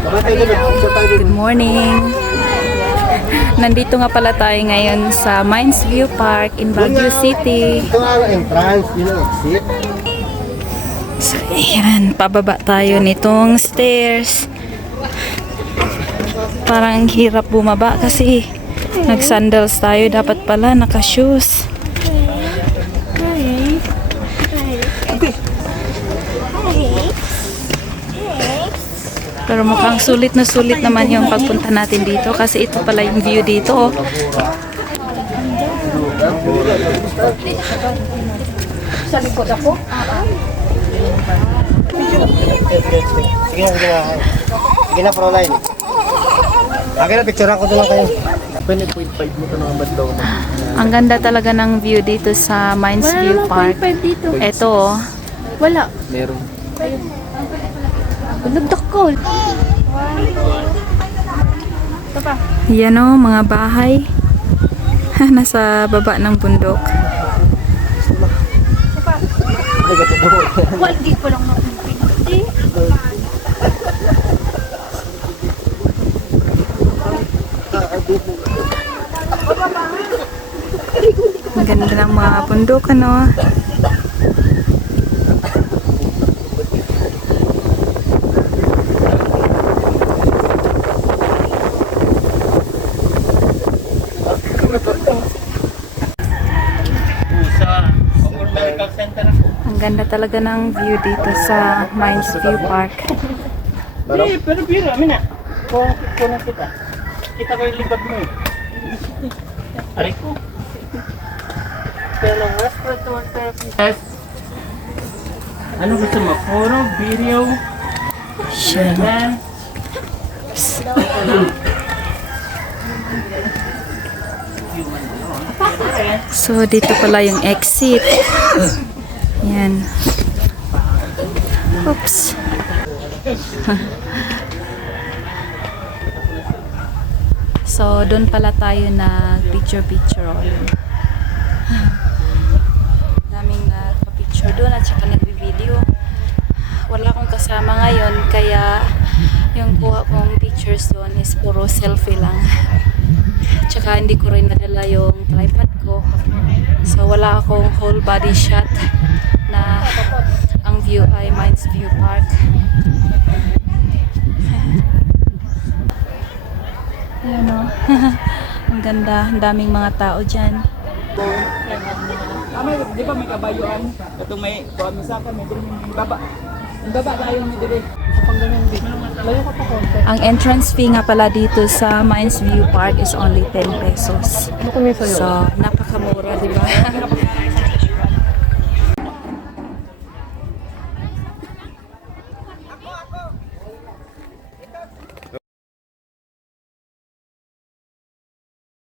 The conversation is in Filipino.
Good morning. Nandito nga pala tayo ngayon sa Mines View Park in Baguio City. Ito nga ang entrance, yun ang exit. So, ayan, pababa tayo nitong stairs. Parang hirap bumaba kasi nag-sandals tayo. Dapat pala naka-shoes. Pero mukhang sulit na sulit naman yung pagpunta natin dito kasi ito pala yung view dito. Oh. Sa likod ako? Sige na. Sige na, Proline. Akin na, picture ako doon kayo. 20.5 mo ito naman ba daw? Ang ganda talaga ng view dito sa Mines View Park. Ito oh. Wala. Meron. Nagdak ko. Yan o, mga bahay. Nasa baba ng bundok. Wala, di ko lang napinti. Ang ganda ng mga bundok, ano. Ang ganda talaga ng view dito sa Mines View Park. Pero biro, amin na. Kung kita. Kita ko yung libag mo eh. Aray ko. Pero restaurant to yes. Ano gusto mo? Photo, video, dance. So, dito pala yung exit. Yan. Oops. So, doon pala tayo na picture-picture. Daming nagpa-picture doon at saka nagbi-video. Wala akong kasama ngayon, kaya yung kuha kong pictures doon is puro selfie lang. Tsaka hindi ko rin nadala yung tripod ko. So, wala akong whole body shot na ang view ay Mines View Park. Ayan o. Ang ganda. Ang daming mga tao dyan. Di ba may kabayuan? Ito may kuwamisaka, may baba. Ang baba tayo may dire. Sa pangganyan din. Layo ka pa konti. Ang entrance fee nga pala dito sa Mines View Park is only 10 pesos. So, napakamura, di ba?